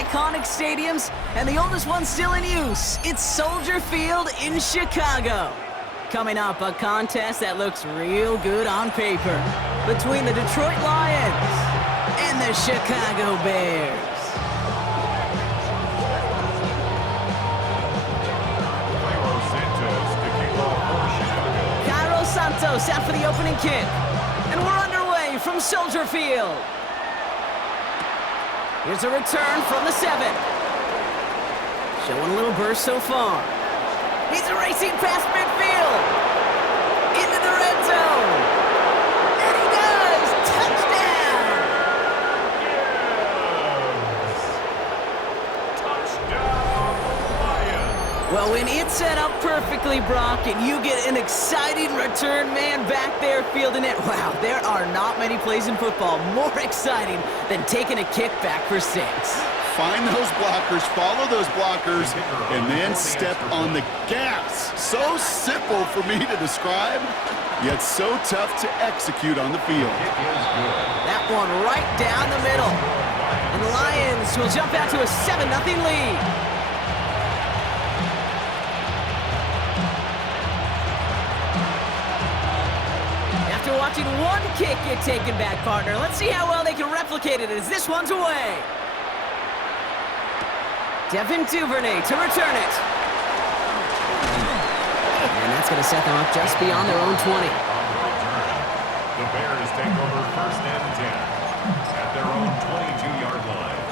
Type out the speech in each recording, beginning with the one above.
iconic stadiums, and the oldest one still in use. It's Soldier Field in Chicago. Coming up, a contest that looks real good on paper between the Detroit Lions and the Chicago Bears. Santos out for the opening kick. And we're underway from Soldier Field. Here's a return from the 7. Showing a little burst so far. He's racing past midfield. Into the red zone. And he does! Touchdown! Yes! Touchdown, Lions! Well, when it's set up perfectly, Brock, and you get an exciting return man back there fielding it, wow, there are not many plays in football more exciting than taking a kick back for 6. Find those blockers, follow those blockers, and then step on the gas. So simple for me to describe, yet so tough to execute on the field. That one right down the middle. And the Lions will jump out to a 7-0 lead. After watching one kick get taken back, partner, let's see how well they can replicate it as this one's away. Devin Duvernay to return it. And that's going to set them up just beyond their own 20. The Bears take over 1st and 10 at their own 22-yard line.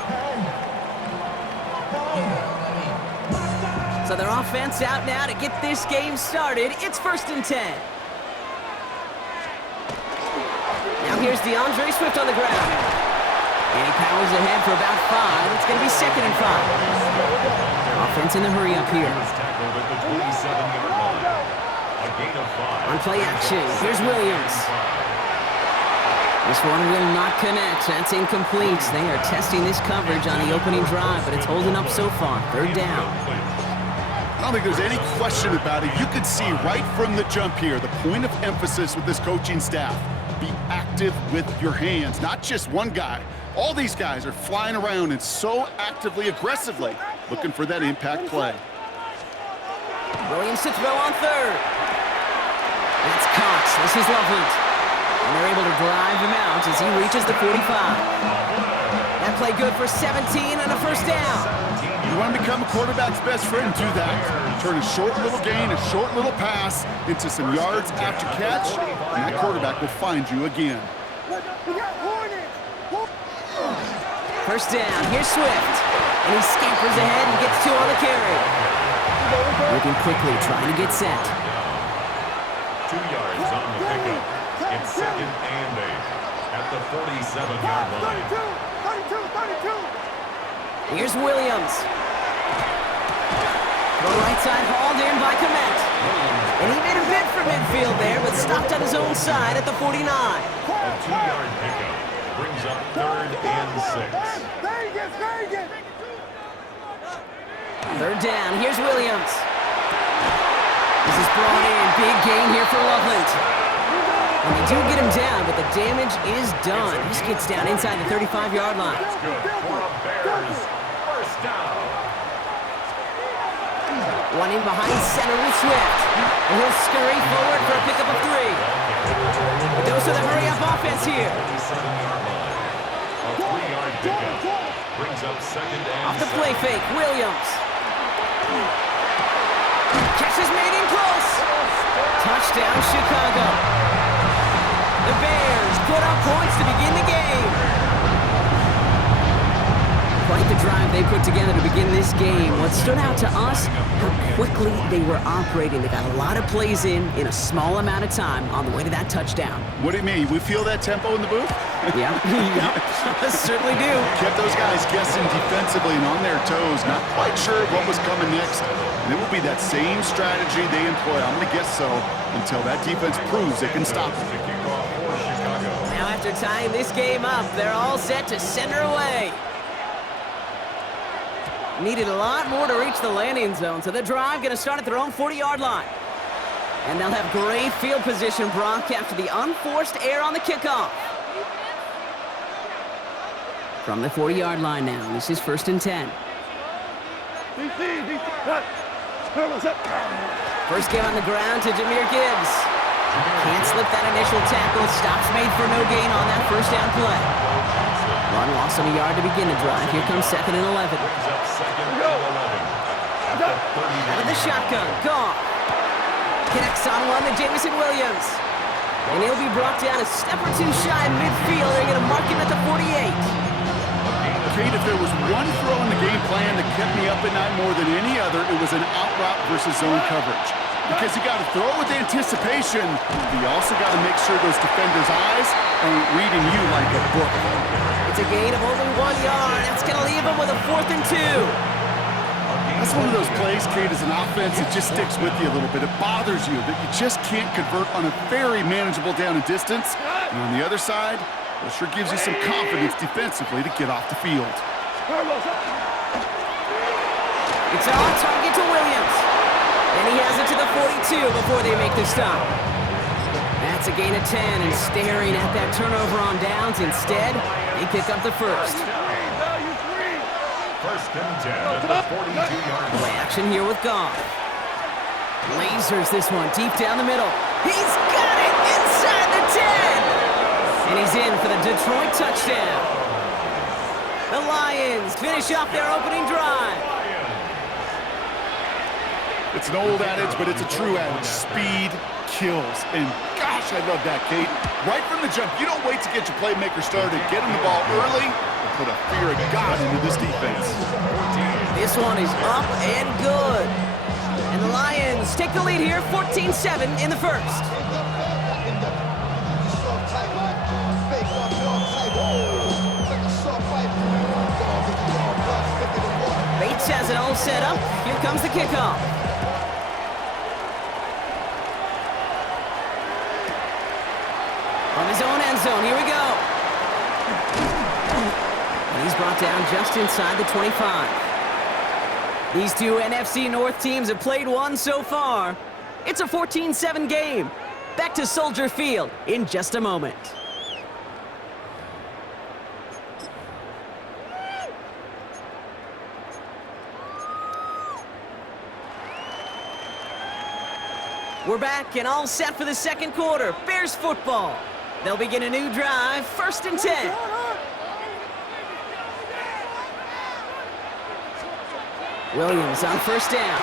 So their offense out now to get this game started. It's 1st and 10. Now here's DeAndre Swift on the ground. And he powers ahead for about 5. It's going to be 2nd and 5. Offense in the hurry up here. Tackled at the 27-yard line. A gain of 5. On play action, here's Williams. This one will not connect. That's incomplete. They are testing this coverage on the opening drive, but it's holding up so far. 3rd down. I don't think there's any question about it. You could see right from the jump here, the point of emphasis with this coaching staff. Be active with your hands, not just one guy. All these guys are flying around and so actively, aggressively looking for that impact play. Williams to throw on 3rd. That's Cox. This is Loveland. And they're able to drive him out as he reaches the 45. That play good for 17 and a 1st down. You want to become a quarterback's best friend, do that. Turn a short little gain, a short little pass into some yards after catch, and that quarterback will find you again. 1st down, here's Swift. And he scampers ahead and gets 2 on the carry. Moving quickly, trying to get set. 2 yards on the pickup. It's 2nd and 8 at the 47-yard line. 32. Here's Williams. The right side hauled in by Komet. And he made a bid for midfield there, but stopped on his own side at the 49. A 2-yard pickup brings up 3rd and 6. 3rd down, here's Williams. This is brought in, big gain here for Loveland. And they do get him down, but the damage is done. This gets down inside the 35-yard line. It's good for a Bears 1st down. One in behind center with Swift. And he'll scurry forward for a pickup of 3. But those are the hurry-up offense here. 47-yard line. A 3-yard pickup brings up 2nd and Off the play fake, Williams. Catch is made in close. Touchdown, Chicago. The Bears put up points to begin the game. Quite the drive they put together to begin this game. What stood out to us, how quickly they were operating. They got a lot of plays in a small amount of time on the way to that touchdown. What do you mean? We feel that tempo in the booth? Yeah, yep, certainly do. Kept those guys guessing defensively and on their toes, not quite sure what was coming next. And it will be that same strategy they employ, I'm going to guess so, until that defense proves they can stop it. Now after tying this game up, they're all set to send her away. Needed a lot more to reach the landing zone, so the drive going to start at their own 40-yard line. And they'll have great field position, Brock, after the unforced error on the kickoff. From the 40-yard line now, this is 1st and 10. First game on the ground to Jahmyr Gibbs. Can't slip that initial tackle. Stops made for no gain on that first down play. Run loss on a yard to begin the drive. Here comes 2nd and 11. Out of the shotgun, Goff. Connects on one to Jameson Williams. And he'll be brought down a step or two shy of midfield. They're going to mark him at the 48. Kate, if there was one throw in the game plan that kept me up at night more than any other, it was an out route versus zone coverage. Because you got to throw with anticipation, but you also got to make sure those defenders' eyes aren't reading you like a book. It's a gain of only 1 yard. That's going to leave him with a 4th and 2. That's one of those plays, Kate, as an offense, it just sticks with you a little bit. It bothers you that you just can't convert on a very manageable down and distance. And on the other side, it sure gives you some confidence defensively to get off the field. It's on target to Williams. And he has it to the 42 before they make the stop. That's a gain of 10, and staring at that turnover on downs. Instead, they pick up the first. 1st and 10 at the 42-yard Play line. action here with Goff. Lasers this one deep down the middle. He's got it inside the 10. And he's in for the Detroit touchdown. The Lions finish off their opening drive. It's an old adage, but it's a true adage. Speed kills. And gosh, I love that, Kate. Right from the jump, you don't wait to get your playmaker started. Get him the ball early and put a fear of God into this defense. This one is up and good. And the Lions take the lead here, 14-7 in the first. Bates has it all set up. Here comes the kickoff. From his own end zone, here we go. And he's brought down just inside the 25. These two NFC North teams have played one so far. It's a 14-7 game. Back to Soldier Field in just a moment. We're back and all set for the second quarter. Bears football. They'll begin a new drive, 1st and 10. Williams on 1st down.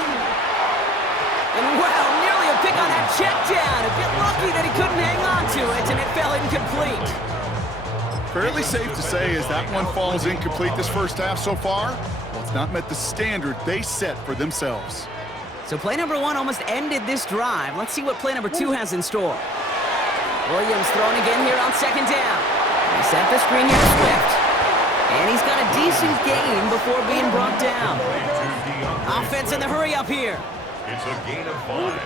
And wow, nearly a pick on that check down. A bit lucky that he couldn't hang on to it, and it fell incomplete. Fairly safe to say as that one falls incomplete this first half so far, well, it's not met the standard they set for themselves. So play number 1 almost ended this drive. Let's see what play number 2 has in store. Williams throwing again here on 2nd down. He set the screen here to Swift. And he's got a decent gain before being brought down. Offense in the hurry up here. It's a gain of 5.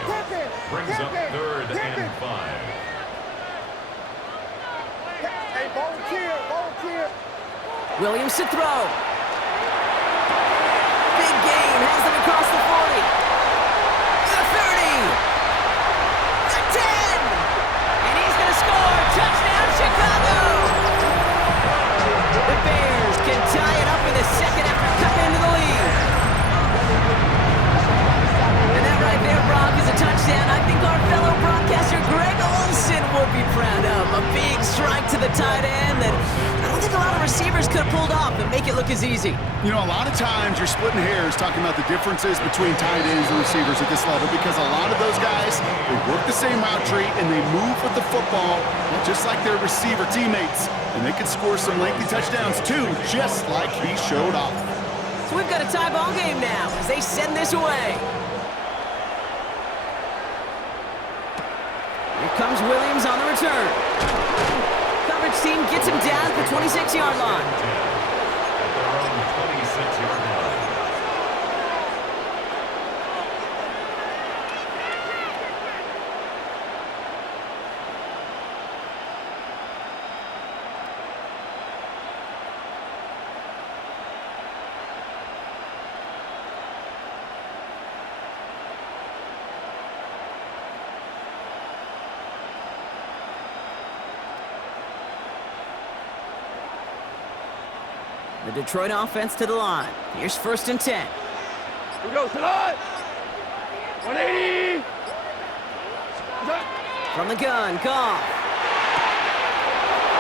Brings up 3rd and 5. Williams to throw. Big gain, has them across the 40. The 30. The 10. And he's going to score. Touchdown, Chicago. The Bears can tie it up in the second after cutting into the lead. And that right there, Brock, is a touchdown. I think our fellow broadcaster Greg Olsen would be proud of. A big strike to the tight end that I don't think a lot of receivers could have pulled off and make it look as easy. You know, a lot of times you're splitting hairs talking about the differences between tight ends and receivers at this level because a lot of those guys, they work the same route tree and they move with the football just like their receiver teammates. And they can score some lengthy touchdowns too, just like he showed off. So we've got a tie ball game now as they send this away. Here comes Williams on the return. Coverage team gets him down at the 26-yard line. At their own 26-yard line. The Detroit offense to the line. Here's 1st and 10. Here we go, to the line. 180. From the gun, Goff.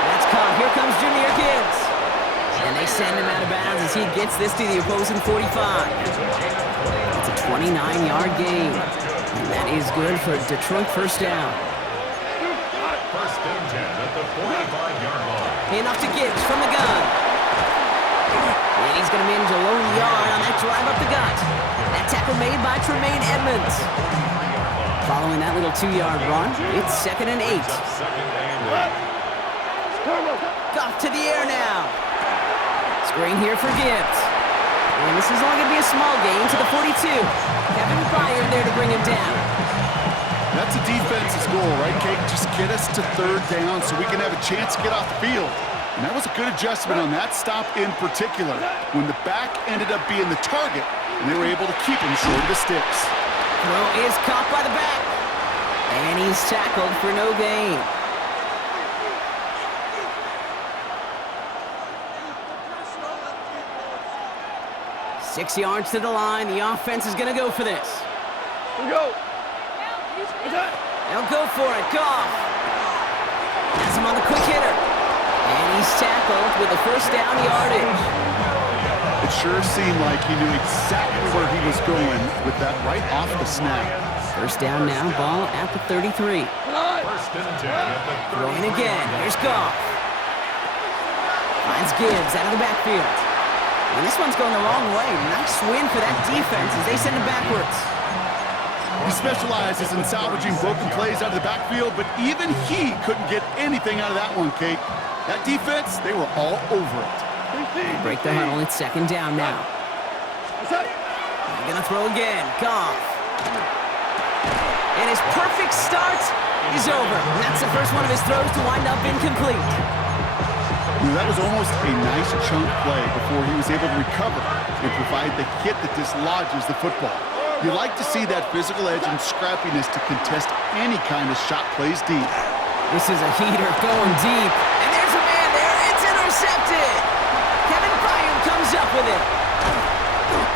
That's caught. Here comes Jahmyr Gibbs. And they send him out of bounds as he gets this to the opposing 45. It's a 29-yard gain. And that is good for Detroit 1st down. 1st and 10 at the 45-yard line. Handoff to Gibbs from the gun. And he's going to manage a low yard on that drive up the gut. That tackle made by Tremaine Edmonds. Following that little 2-yard run, it's 2nd and 8. Goff to the air now. Screen here for Gibbs. And this is only going to be a small gain to the 42. Kevin Byard there to bring him down. That's a defense's goal, right, Kate? Just get us to 3rd down so we can have a chance to get off the field. And that was a good adjustment on that stop in particular, when the back ended up being the target, and they were able to keep him short of the sticks. Throw is caught by the back. And he's tackled for no gain. Six yards to the line. The offense is going to go for this. Here we go. They'll go for it. Goff has him on the quick hitter. And he's tackled with a 1st down yardage. It sure seemed like he knew exactly where he was going with that right off the snap. 1st down now, ball at the 33. 1st and 10 at the 30. Throwing again. Here's Goff. Finds Gibbs out of the backfield. And this one's going the wrong way. Nice win for that defense as they send him backwards. He specializes in salvaging broken plays out of the backfield, but even he couldn't get anything out of that one, Kate. That defense, they were all over it. Break the huddle. It's 2nd down now. They're going to throw again. Goff. And his perfect start is over. That's the first one of his throws to wind up incomplete. That was almost a nice chunk play before he was able to recover and provide the hit that dislodges the football. You like to see that physical edge and scrappiness to contest any kind of shot plays deep. This is a heater going deep. And there's a man there. It's intercepted. Kevin Byard comes up with it.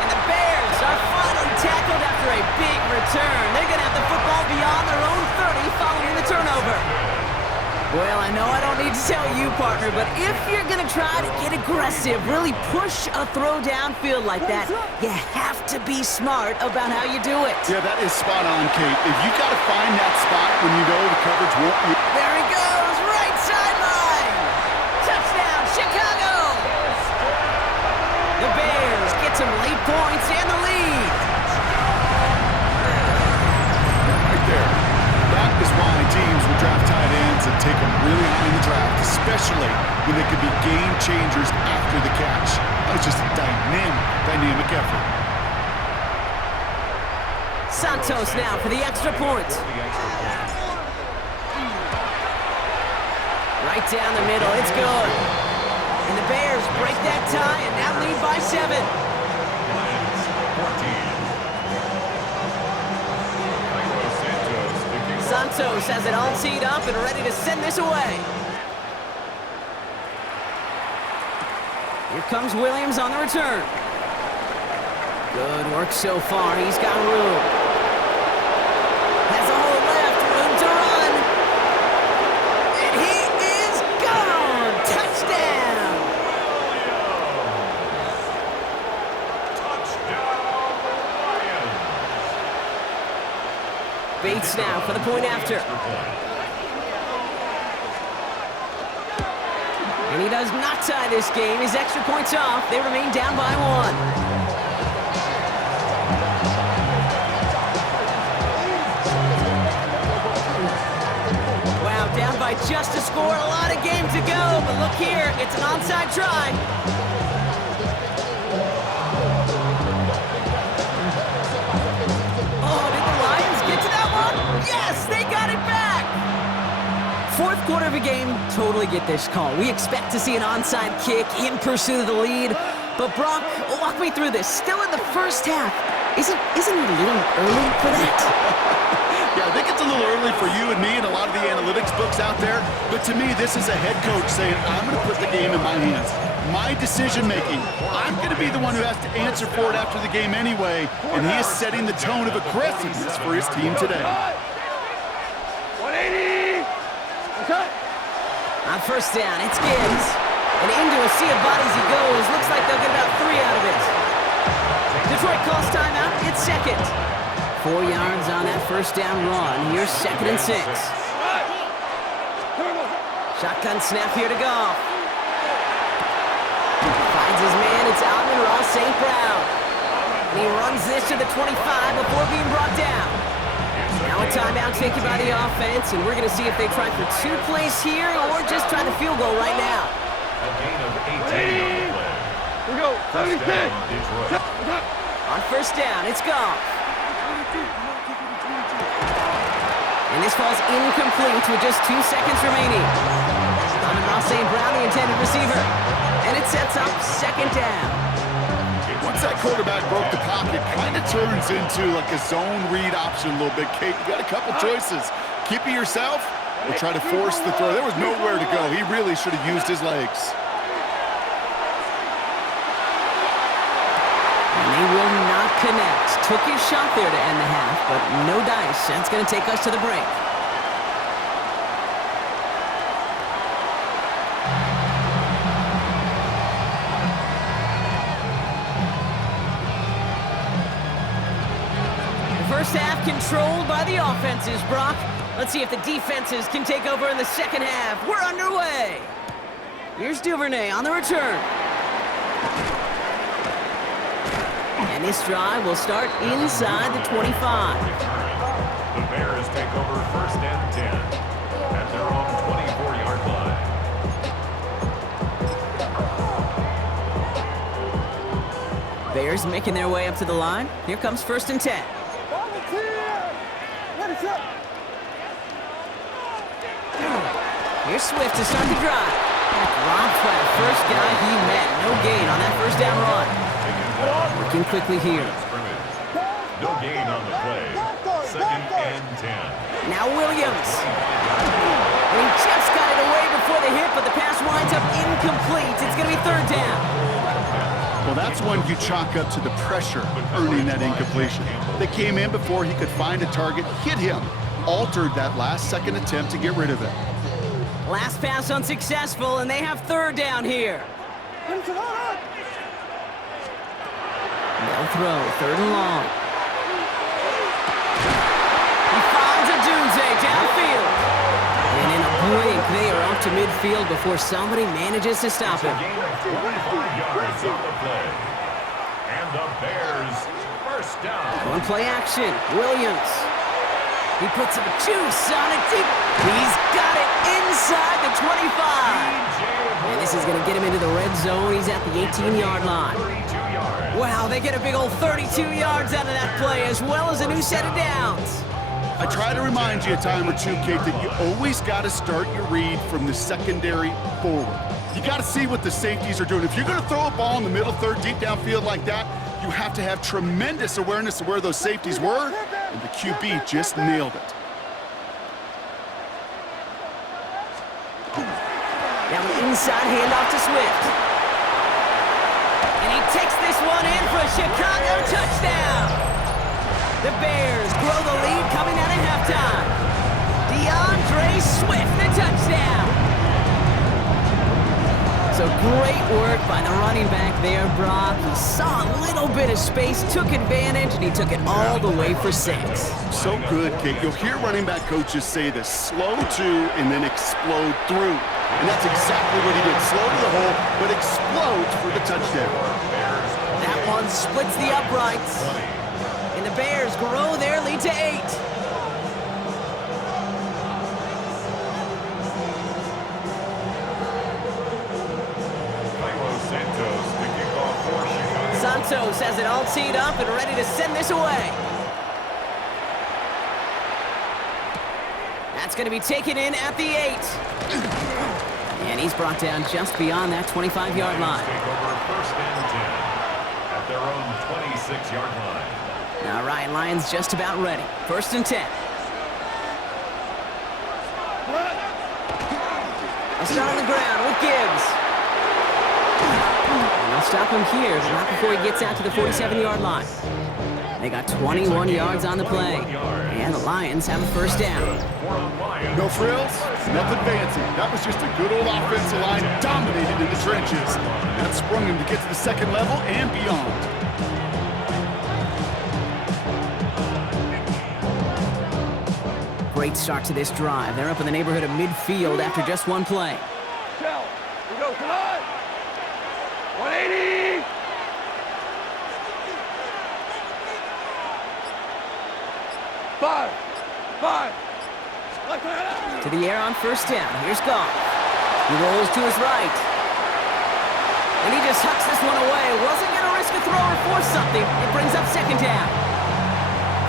And the Bears are finally tackled after a big return. They're going to have the football beyond their own 30 following the turnover. Well, I know I don't need to tell you, partner, but if you're going to try to get aggressive, really push a throw downfield like that, you have to be smart about how you do it. Yeah, that is spot on, Kate. If you got to find that spot when you know the coverage won't be... There he goes, right sideline. Touchdown, Chicago. The Bears get some late points and the lead. Right there. That is why teams will draft tight ends and take them really high in the draft, especially when they could be game changers after the catch. That was just a dynamic effort. Santos now for the extra point. Right down the middle, it's good. And the Bears break that tie and now lead by 7. Santos has it all teed up and ready to send this away. Here comes Williams on the return. Good work so far. He's got room. Has a hole left, room to run. And he is gone. Touchdown. Bates now for the point after. And he does not tie this game. His extra point's off. They remain down by 1. Down by just a score, a lot of game to go, but look here, it's an onside try. Oh, did the Lions get to that one? Yes, they got it back! Fourth quarter of a game, totally get this call. We expect to see an onside kick in pursuit of the lead, but Brock, walk me through this. Still in the first half. Isn't it a little early for that? Yeah, I think it's a little early for you and me and a lot of the analytics books out there, but to me, this is a head coach saying, I'm going to put the game in my hands. my decision-making. I'm going to be the one who has to answer for it after the game anyway, and he is setting the tone of aggressiveness for his team today. 180. On first down, it's Gibbs. And into a sea of bodies he goes. Looks like they'll get about 3 out of it. Detroit calls timeout. It's second. 4 yards on that first down run. Here's 2nd and 6. Shotgun snap here to Goff. Finds his man. It's Amon-Ra St. Brown. And he runs this to the 25 before being brought down. Now a timeout taken by the offense, and we're going to see if they try for 2 plays here or just try the field goal right now. A gain of 18 on the play. We go. 76. Detroit. On first down, it's Goff. And this falls incomplete with just 2 seconds remaining. Amon-Ra St. Brown, the intended receiver. And it sets up 2nd down. Once that quarterback broke the pocket, kind of turns into like a zone read option a little bit. Kate, you got a couple choices. Keep it yourself or try to force the throw. There was nowhere to go. He really should have used his legs. And they will not connect. Took his shot there to end the half, but no dice. That's going to take us to the break. First half controlled by the offenses, Brock. Let's see if the defenses can take over in the second half. We're underway. Here's Duvernay on the return. And this drive will start inside the 25. The Bears take over 1st and 10 at their own 24-yard line. Bears making their way up to the line. Here comes 1st and 10. Here's Swift to start the drive. Robbed by the first guy he met. No gain on that first down run. Working quickly here. No gain on the play. 2nd and 10. Now Williams. And he just got it away before the hit, but the pass winds up incomplete. It's going to be 3rd down. Well, that's one you chalk up to the pressure earning that incompletion. They came in before he could find a target, hit him, altered that last-second attempt to get rid of it. Last pass unsuccessful, and they have 3rd down here. They'll throw 3rd and long. He finds a Dunze downfield. And in a blink, they are off to midfield before somebody manages to stop him. A gain of 25 yards on the play. And the Bears 1st down. On play action, Williams. He puts some juice on it deep. He's got it inside the 25. And this is going to get him into the red zone. He's at the 18-yard line. 32 yards. Wow, they get a big old 32 yards out of that play, as well as a new set of downs. I try to remind you a time or two, Kate, that you always got to start your read from the secondary forward. You got to see what the safeties are doing. If you're going to throw a ball in the middle third, deep downfield like that, you have to have tremendous awareness of where those safeties were, and the QB just nailed it. Now an inside handoff to Swift. And he takes this one in for a Chicago touchdown. The Bears grow the lead coming out of halftime. DeAndre Swift, the touchdown. So great work by the running back there, Brock. He saw a little bit of space, took advantage, and he took it all the way for 6. So good, Kate. You'll hear running back coaches say this: slow to and then explode through. And that's exactly what he did. Slow to the hole, but explodes for the touchdown. That one splits the uprights. And the Bears grow their lead to 8. Santos has it all teed up and ready to send this away. That's going to be taken in at the 8. And he's brought down just beyond that 25-yard line. Take over 1st and 10 at their own 26-yard line. All right, Lions just about ready. 1st and 10. A start on the ground with Gibbs. stop him here, but not before he gets out to the 47-yard line. They got 21 yards on the play, and the Lions have a first down. No frills, nothing fancy. That was just a good old offensive line dominated in the trenches. That sprung him to get to the second level and beyond. Great start to this drive. They're up in the neighborhood of midfield after just one play. Shell. We go tonight. 180. Five. To the air on first down. Here's Goff. He rolls to his right. And he just hucks this one away. Wasn't going to risk a throw or force something. It brings up second down.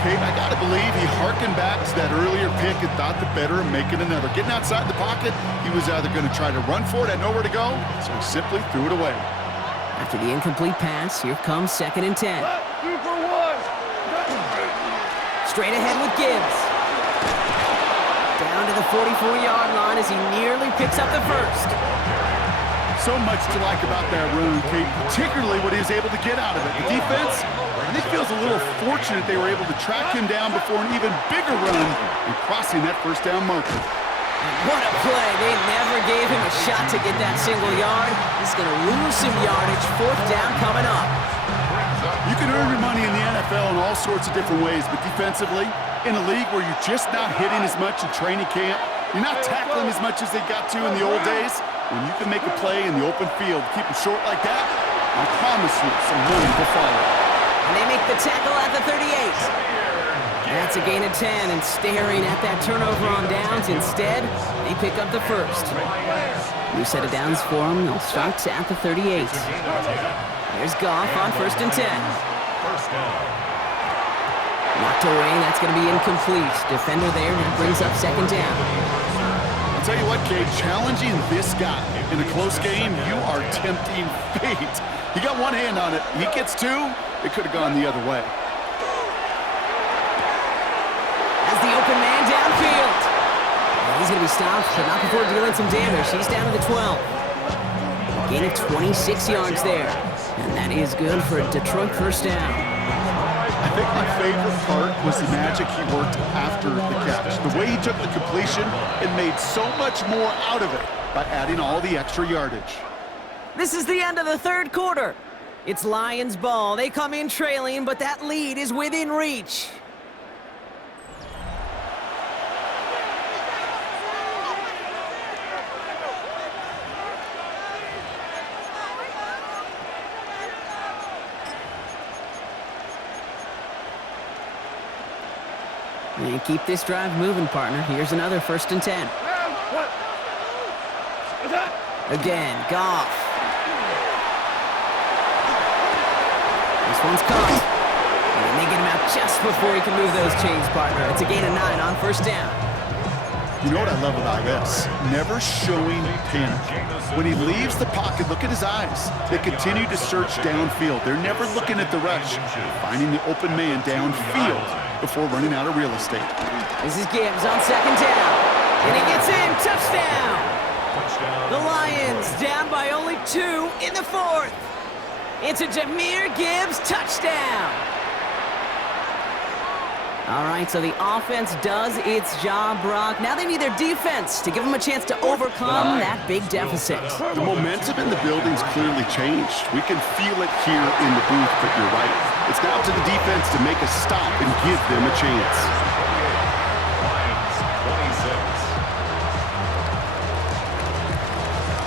Kate, I got to believe he harkened back to that earlier pick and thought the better of making another. Getting outside the pocket, he was either going to try to run for it, had nowhere to go, so he simply threw it away. After the incomplete pass, here comes 2nd and 10. 2 for 1. Straight ahead with Gibbs. Down to the 44-yard line as he nearly picks up the first. So much to like about that run, Kate, particularly what he was able to get out of it. The defense, I think, feels a little fortunate they were able to track him down before an even bigger run and crossing that first down marker. And what a play. They never gave him a shot to get that single yard. He's going to lose some yardage. 4th down coming up. You can earn your money in the NFL in all sorts of different ways, but defensively, in a league where you're just not hitting as much in training camp, you're not tackling as much as they got to in the old days, when you can make a play in the open field, keep it short like that, I promise you some money will follow. And they make the tackle at the 38. That's a gain of 10, and staring at that turnover on downs, instead, they pick up the first. New set of downs for them. They'll start at the 38. Here's Goff on 1st and 10. Knocked away, that's going to be incomplete. Defender there, and that brings up 2nd down. I'll tell you what, Kate, challenging this guy in a close game, you are tempting fate. He got one hand on it. He gets two, it could have gone the other way. As the open man downfield. He's going to be stopped, but not before dealing some damage. He's down to the 12. A gain of 26 yards there. And that is good for a Detroit first down. I think my favorite part was the magic he worked after the catch. The way he took the completion and made so much more out of it by adding all the extra yardage. This is the end of the 3rd quarter. It's Lions ball. They come in trailing, but that lead is within reach. And keep this drive moving, partner. Here's another 1st and 10. Again, Goff. This one's caught. And they get him out just before he can move those chains, partner. It's a gain of 9 on 1st down. You know what I love about this? Never showing panic. When he leaves the pocket, look at his eyes. They continue to search downfield. They're never looking at the rush, finding the open man downfield before running out of real estate. This is Gibbs on 2nd down. And he gets in. Touchdown! The Lions down by only 2 in the 4th. It's a Jahmyr Gibbs touchdown. All right, so the offense does its job, Brock. Now they need their defense to give them a chance to overcome that big deficit. The momentum in the building's clearly changed. We can feel it here in the booth, but you're right. It's now to the defense to make a stop and give them a chance.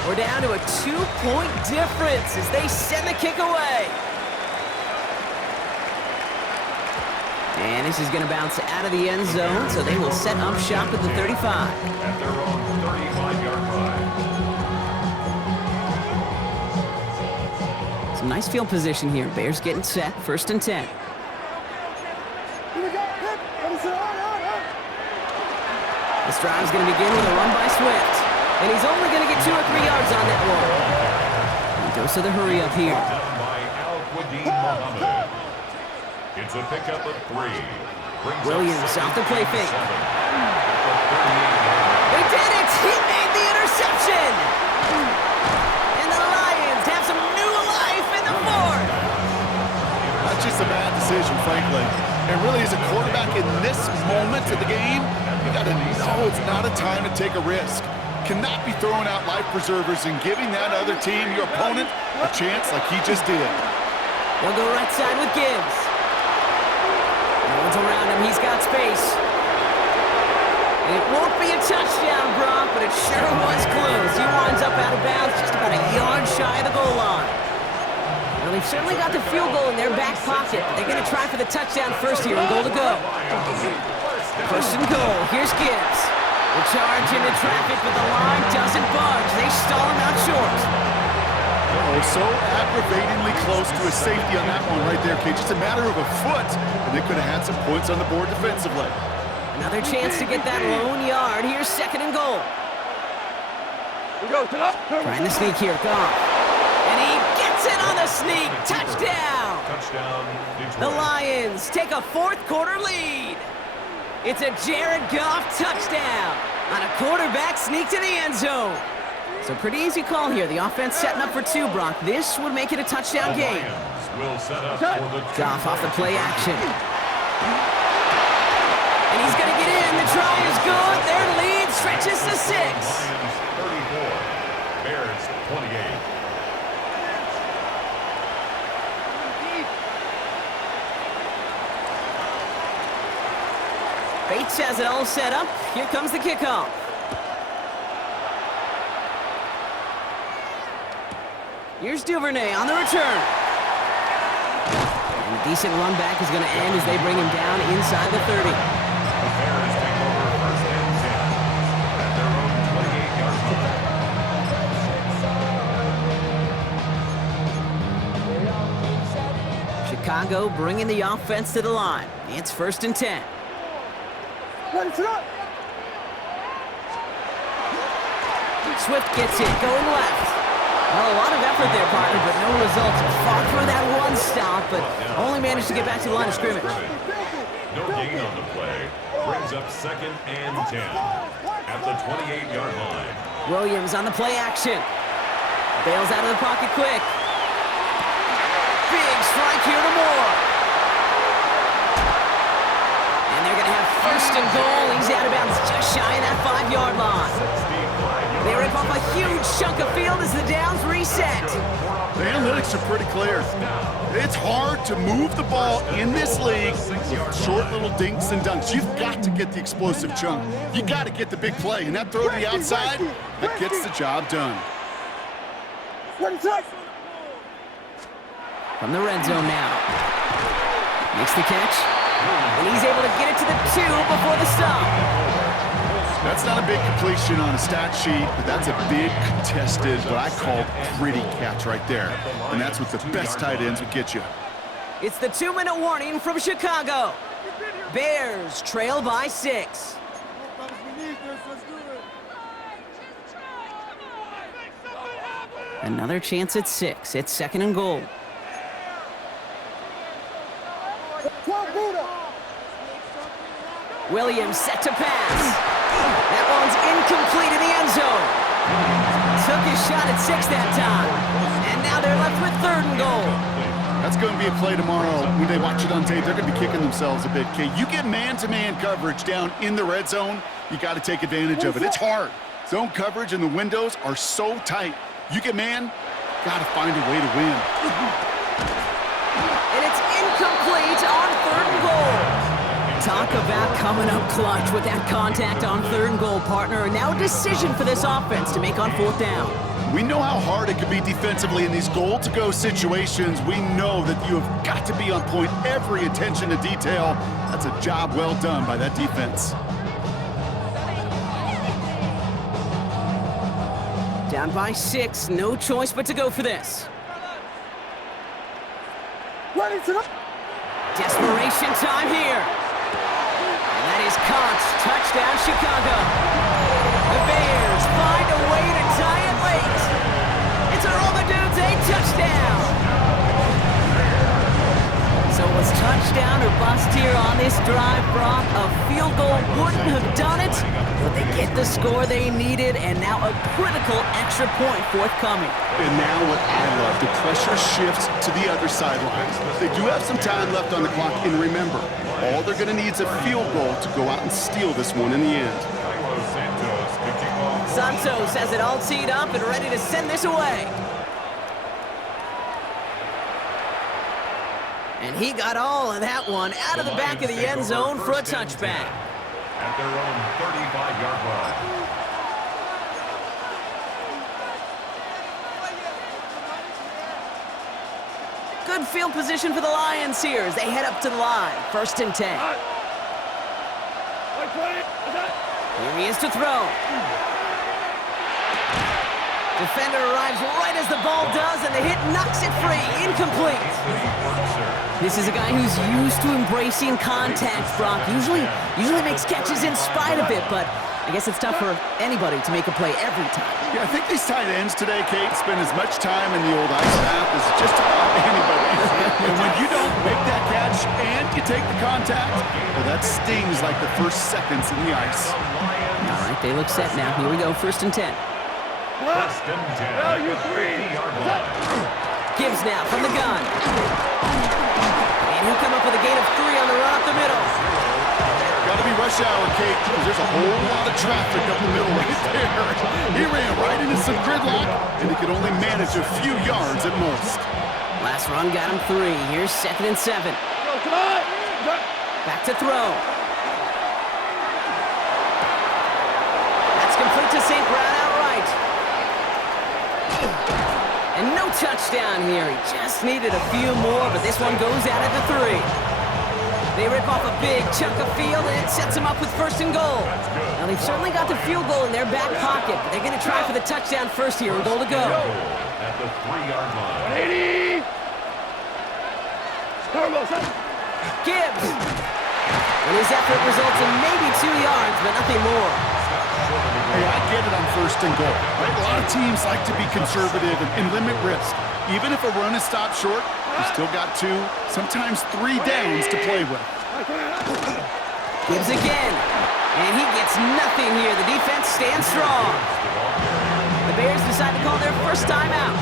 We're down to a 2-point difference as they send the kick away. And this is going to bounce out of the end zone, so they will set up shop at the 35. At their own 35-yard line. Some nice field position here. Bears getting set, 1st and 10. This drive is going to begin with a run by Swift. And he's only going to get 2 or 3 yards on that one. He goes to the hurry up here. It's a pickup of 3. Williams off the play fake. They did it! He made the interception! And the Lions have some new life in just a bad decision, frankly. And really, as a quarterback in this moment of the game, you got to know it's not a time to take a risk. Cannot be throwing out life preservers and giving that other team, your opponent, a chance like he just did. They'll go right side with Gibbs. No one's around him. He's got space. It won't be a touchdown, Brock, but it sure was close. He winds up out of bounds just about a yard shy of the goal line. Well, they've certainly got the field goal in their back pocket. They're going to try for the touchdown first here and goal to go. First and goal. Here's Gibbs. The charge into traffic, but the line doesn't budge. They stall him out short. Oh, so aggravatingly close to a safety on that one right there, kid. Just a matter of a foot, and they could have had some points on the board defensively. Another chance to get that lone yard. Here's second and goal. Trying to sneak here. Goff. And he gets it on the sneak. Touchdown! Touchdown, Detroit. The Lions take a fourth quarter lead. It's a Jared Goff touchdown on a quarterback sneak to the end zone. So pretty easy call here. The offense setting up for two, Brock. This would make it a touchdown game. Will set up for the Goff off the play action. And he's going to get in. The try is good. Their lead stretches to 6. Lions 34, Bears 28. Bates has it all set up. Here comes the kickoff. Here's Duvernay on the return. And a decent run back is going to end as they bring him down inside the 30. The Bears take over first and 10 at their own 28-yard line. Chicago bringing the offense to the line. It's first and 10. Swift gets it, going left. Well, a lot of effort there, partner, but no results. Fought through that one stop, but only managed to get back to the line of scrimmage. No gain on the play. Brings up second and 10 at the 28-yard line. Williams on the play action. Bails out of the pocket quick. Big strike here to Moore. And they're going to have first and goal. He's out of bounds just shy of that 5-yard line. They rip off a huge chunk of field as the downs reset. The analytics are pretty clear. It's hard to move the ball in this league with short little dinks and dunks. You've got to get the explosive chunk. You got to get the big play, and that throw to the outside, that gets the job done. From the red zone now. Makes the catch. And he's able to get it to the 2 before the stop. That's not a big completion on a stat sheet, but that's a big contested, what I call pretty catch right there. And that's what the best tight ends would get you. It's the 2-minute warning from Chicago. Bears trail by 6. Another chance at 6. It's second and goal. Williams set to pass. That one's incomplete in the end zone. Took his shot at 6 that time. And now they're left with third and goal. That's going to be a play tomorrow. When they watch it on tape, they're going to be kicking themselves a bit. Okay, you get man-to-man coverage down in the red zone, you got to take advantage of it. It's hard. Zone coverage and the windows are so tight. You get man, got to find a way to win. And it's incomplete on third and goal. Talk about coming up clutch with that contact on third and goal, partner. And now a decision for this offense to make on fourth down. We know how hard it can be defensively in these goal-to-go situations. We know that you have got to be on point, every attention to detail. That's a job well done by that defense. Down by 6, no choice but to go for this. Desperation time here. And that is caught. Touchdown, Chicago. The Bears find a way to tie it late. It's a Roma Dudes, a touchdown. So it was It's touchdown or bust here on this drive, Brock. A field goal wouldn't have done it, but they get the score they needed, and now a critical extra point forthcoming. And now what I love, the pressure shifts to the other sideline. They do have some time left on the clock, and remember, all they're going to need is a field goal to go out and steal this one in the end. Santos has it all teed up and ready to send this away. And he got all of that one out of the back of the end zone for a touchback. At their own 35-yard line. Good field position for the Lions here as they head up to the line. 1st and 10. Here he is to throw. Defender arrives right as the ball does, and the hit knocks it free. Incomplete. This is a guy who's used to embracing contact, Brock. Usually makes catches in spite of it, but I guess it's tough for anybody to make a play every time. Yeah, I think these tight ends today, Kate, spend as much time in the old ice bath as just about anybody. And when you don't make that catch and you take the contact, well, that stings like the first seconds in the ice. All right, they look set now. Here we go, 1st and 10. First and 10. Now you three. Gibbs now from the gun. And he'll come up with a gain of 3 on the run up the middle. Got to be rush hour, Kate, because there's a whole lot of traffic up the middle right there. He ran right into some gridlock, and he could only manage a few yards at most. Last run got him 3. Here's 2nd and 7. Come on. Back to throw. That's complete to St. Brown outright. And no touchdown here. He just needed a few more, but this one goes out at the 3. They rip off a big chunk of field, and it sets them up with 1st and goal. Now, they've certainly got the field goal in their back pocket, but they're going to try for the touchdown first here, and goal to go. At the 3-yard line. 180. Gibbs. And his effort results in maybe 2 yards, but nothing more. Hey, I get it on 1st and goal. Right? A lot of teams like to be conservative and limit risk. Even if a run is stopped short, you still got 2, sometimes 3 downs to play with. Gibbs again. And he gets nothing here. The defense stands strong. The Bears decide to call their first timeout.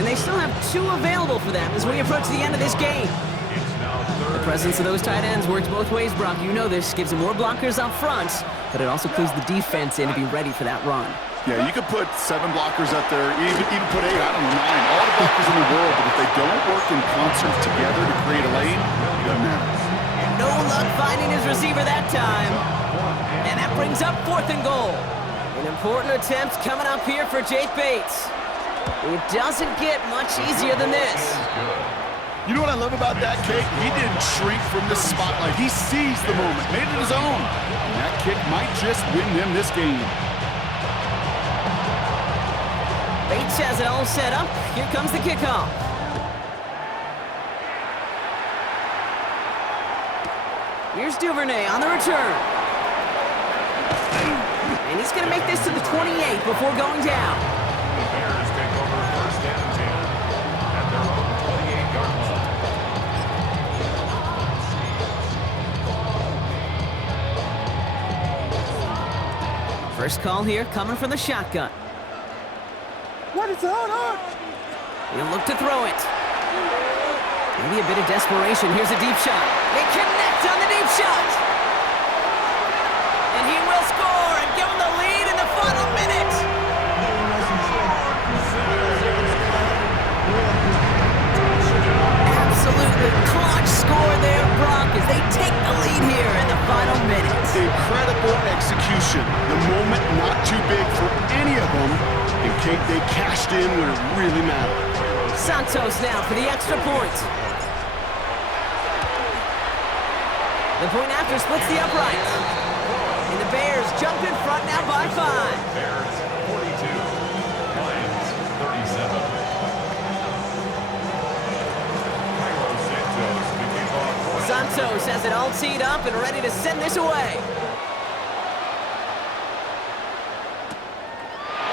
And they still have 2 available for them as we approach the end of this game. The presence of those tight ends works both ways, Brock. You know this. Gives them more blockers up front, but it also clues the defense in to be ready for that run. Yeah, you could put 7 blockers up there, even put 8, I don't know, 9, all the blockers in the world, but if they don't work in concert together to create a lane, it doesn't matter. No luck finding his receiver that time. And that brings up 4th and goal. An important attempt coming up here for Jake Bates. It doesn't get much easier than this. You know what I love about that kick? He didn't shrink from the spotlight. He seized the moment, made it his own. And that kick might just win them this game. Bates has it all set up. Here comes the kickoff. Here's Duvernay on the return. And he's going to make this to the 28 before going down. The Bears take over 1st and 10 at their own 28-yard line. First call here coming from the shotgun. What is going on? He'll look to throw it. Maybe a bit of desperation. Here's a deep shot. They connect on the deep shot. And he will score and give them the lead in the final minute. Absolutely clutch score there, Brock, as they take the lead here in the final minute. Incredible execution. The moment not too big for any of them. And Kate, they cashed in when it really mattered. Santos now for the extra point. The point after splits the upright. And the Bears jump in front now by 5. Bears 42, Lions 37. Santos has it all teed up and ready to send this away.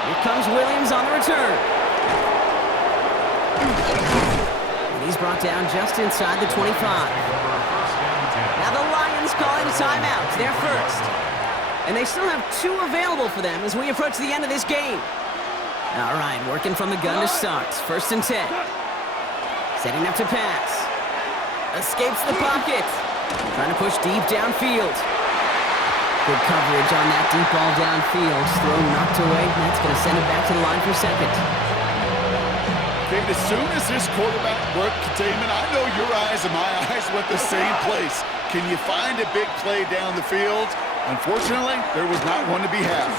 Here comes Williams on the return. And he's brought down just inside the 25. Now the Lions calling a timeout. They're first. And they still have 2 available for them as we approach the end of this game. All right, working from the gun to start. 1st and 10. Setting up to pass. Escapes the pocket. Trying to push deep downfield. Good coverage on that deep ball downfield. Throw knocked away. That's going to send it back to the line for 2nd. Okay, as soon as this quarterback broke containment, I know your eyes and my eyes went the same place. Can you find a big play down the field? Unfortunately, there was not one to be had.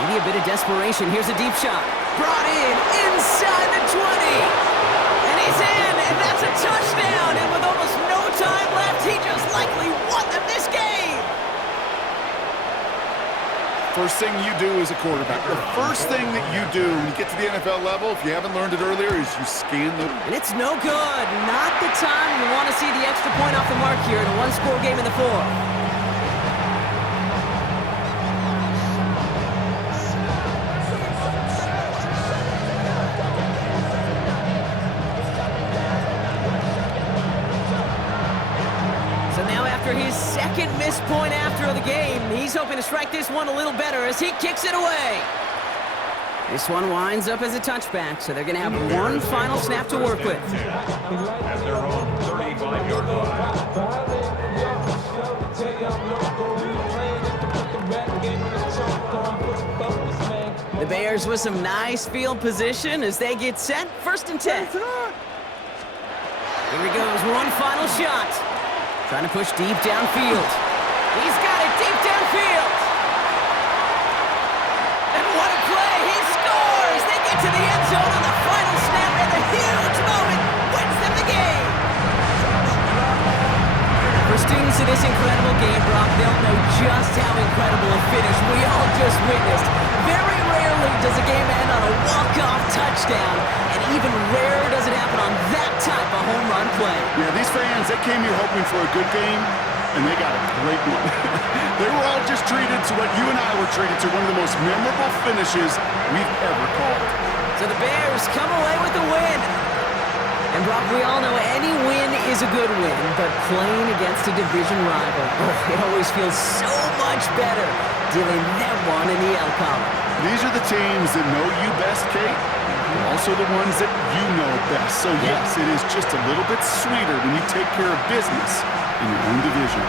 Maybe a bit of desperation. Here's a deep shot. Brought in inside the 20. And he's in, and that's a touchdown. And with almost no time left, he just likely won them this game. First thing you do as a quarterback, the first thing that you do when you get to the NFL level, if you haven't learned it earlier, is you scan the... And it's no good. Not the time you want to see the extra point off the mark here in a one-score game in the 4th. After his 2nd missed point after the game, he's hoping to strike this one a little better as he kicks it away. This one winds up as a touchback, so they're going to have one final snap to work with. At their own 35-yard line. The Bears with some nice field position as they get set. 1st and 10. Here he goes, one final shot. Trying to push deep downfield. He's got it deep downfield. And what a play. He scores. They get to the end zone on the final snap, and a huge moment wins them the game. For students of this incredible game, Brock, they'll know just how incredible a finish we all just witnessed. Very rarely does a game end on a walk-off touchdown, and even rarer does it happen on that type of home run play. Yeah, these fans, they came here hoping for a good game, and they got a great one. They were all just treated to what you and I were treated to, one of the most memorable finishes we've ever called. So the Bears come away with the win. And Brock, we all know any win is a good win, but playing against a division rival, it always feels so much better dealing that one in the L column. These are the teams that know you best, Kate, and also the ones that you know best. So yes, it is just a little bit sweeter when you take care of business in your own division.